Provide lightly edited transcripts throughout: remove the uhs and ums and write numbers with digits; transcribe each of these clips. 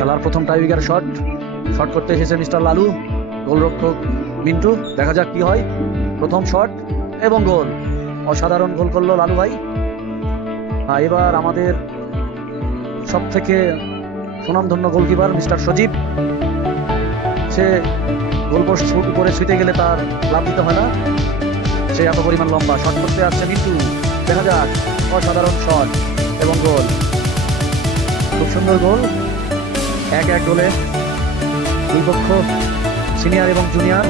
খেলার প্রথম tiebreaker shot shot করতে এসেছে মিস্টার লালু, গোলরক্ষক মিন্টু। দেখা যাক কি হয়। প্রথম শট এবং গোল, অসাধারণ গোল করলো লালু ভাই। এবার আমাদের সব থেকে সুনামধন্য গোলকিপার মিস্টার সজীব, সে গোলপোস্ট শুট করে ছুটে গেলে তার লাভ দিতে হয় না, সে এত পরিমাণ লম্বা। শট করতে আসছে মিন্টু, দেখা যাক, অসাধারণ শট এবং গোল, খুব সুন্দর গোল। 1-1 গোলে দুই পক্ষ সিনিয়র এবং জুনিয়র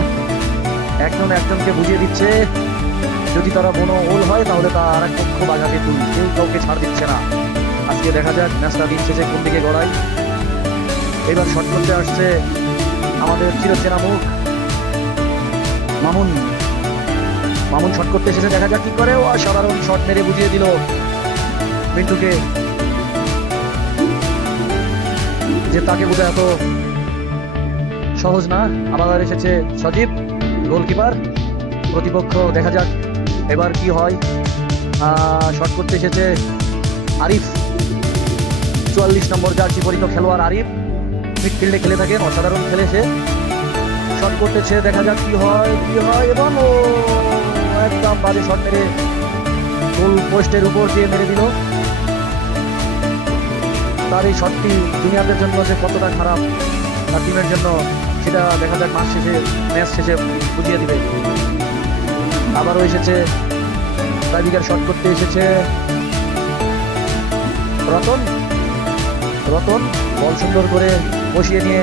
একজন একজনকে বুঝিয়ে দিচ্ছে, যদি তারা কোনো গোল হয় তাহলে তা আর এক পক্ষ বাজাতে তুল, কেউ কাউকে ছাড় দিচ্ছে না। আজকে দেখা যাক ম্যাচটা দিন শেষে কোন দিকে গড়ায়। এবার শট করতে আসছে আমাদের চিরচেনা মুখ মামুন। মামুন শট করতে এসেছে, দেখা যাক কি করে। অসাধারণ শট মেরে বুঝিয়ে দিল মিন্টুকে যে তাকে বোধহয় এত সহজ না। আবার এসেছে সজীব, গোলকিপার প্রতিপক্ষ। দেখা যাক এবার কি হয়। শট করতে এসেছে আরিফ, 44 নম্বর জার্সি পরিত খেলোয়াড় আরিফ, মিডফিল্ডে খেলে থাকেন, অসাধারণ খেলেছে। শট করতেছে, দেখা যাক কি হয় এবং একদম বাজে শট মেরে গোল পোস্টের উপর দিয়ে মেরে দিল। তার এই শটটি জুনিয়রদের জন্য যে কতটা খারাপ তার টিমের জন্য, সেটা দেখা যাক ম্যাচ শেষে বুঝিয়ে দিবে। আবারও এসেছে টাইব্রেকার শট করতে এসেছে রতন। বল সুন্দর করে বসিয়ে নিয়ে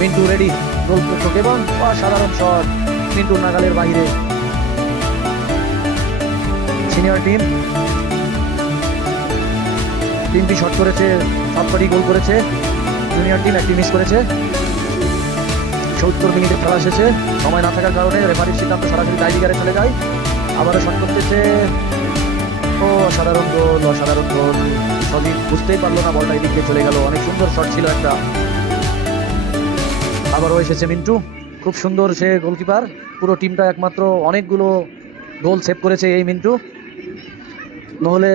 মিন্টু রেডি, গোলরক্ষক এবং অসাধারণ শট মিন্টুর নাগালের বাইরে। সিনিয়র টিম 3টি শট করেছে, সবকটি গোল করেছে। জুনিয়র টিম 1টি মিস করেছে। 70 মিনিটে খেলা শেষে সময় না থাকার কারণে রেফারির সিদ্ধান্ত সরাসরি টাইব্রেকারে চলে যায়। আবারও শট করতেছে, অসাধারণ গোল। সজীব বুঝতেই পারলো না বলটা এদিকে চলে গেল, অনেক সুন্দর শট ছিল একটা। আবারও এসেছে মিন্টু, খুব সুন্দর সে গোলকিপার। পুরো টিমটা একমাত্র অনেকগুলো গোল সেভ করেছে এই মিন্টু, নহলে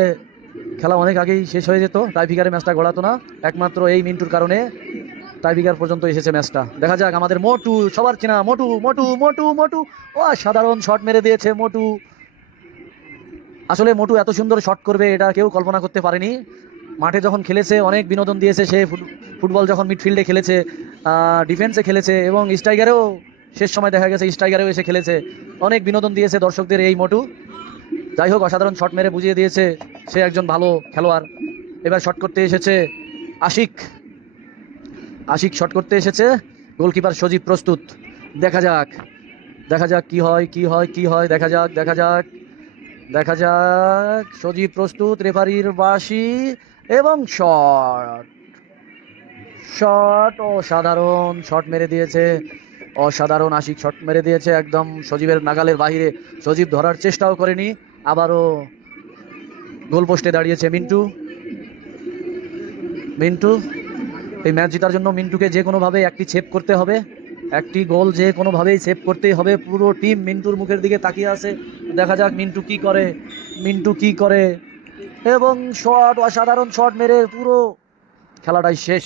খেলা অনেক আগেই শেষ হয়ে যেত, টাইব্রেকারে ম্যাচটা গড়াতো না। একমাত্র এই মিন্টুর কারণে টাইব্রেকার পর্যন্ত এসেছে ম্যাচটা। দেখা যাক আমাদের মোটু, সবার চেনা মোটু, সাধারণ শট মেরে দিয়েছে মোটু। আসলে মোটু এত সুন্দর শট করবে এটা কেউ কল্পনা করতে পারেনি। মাঠে যখন খেলেছে অনেক বিনোদন দিয়েছে সে। ফুটবল যখন মিডফিল্ডে খেলেছে, ডিফেন্সে খেলেছে এবং স্ট্রাইকারেও শেষ সময় দেখা গেছে স্ট্রাইকারেও এসে খেলেছে, অনেক বিনোদন দিয়েছে দর্শকদের এই মোটু। যাই হোক, অসাধারণ শট মেরে বুঝিয়ে দিয়েছে সে একজন ভালো খেলোয়াড়। এবার শট করতে এসেছে আশিক শট করতে এসেছে। গোলকিপার সজীব প্রস্তুত, দেখা যাক কি হয়। দেখা যাক সজীব প্রস্তুত, রেফারির বাঁশি এবং শট অসাধারণ শট মেরে দিয়েছে। আশিক শট মেরে দিয়েছে একদম সজীবের নাগালের বাইরে, সজীব ধরার চেষ্টাও করেনি। আবারও গোল পোস্টে দাঁড়িয়েছে মিন্টু। এই ম্যাচ জেতার জন্য মিন্টুকে যে কোনোভাবে একটি সেভ করতে হবে, একটি গোল যে কোনোভাবেই সেভ করতেই হবে। পুরো টিম মিন্টুর মুখের দিকে তাকিয়ে আছে, দেখা যাক মিন্টু কি করে এবং অসাধারণ শট মেরে পুরো খেলাটাই শেষ।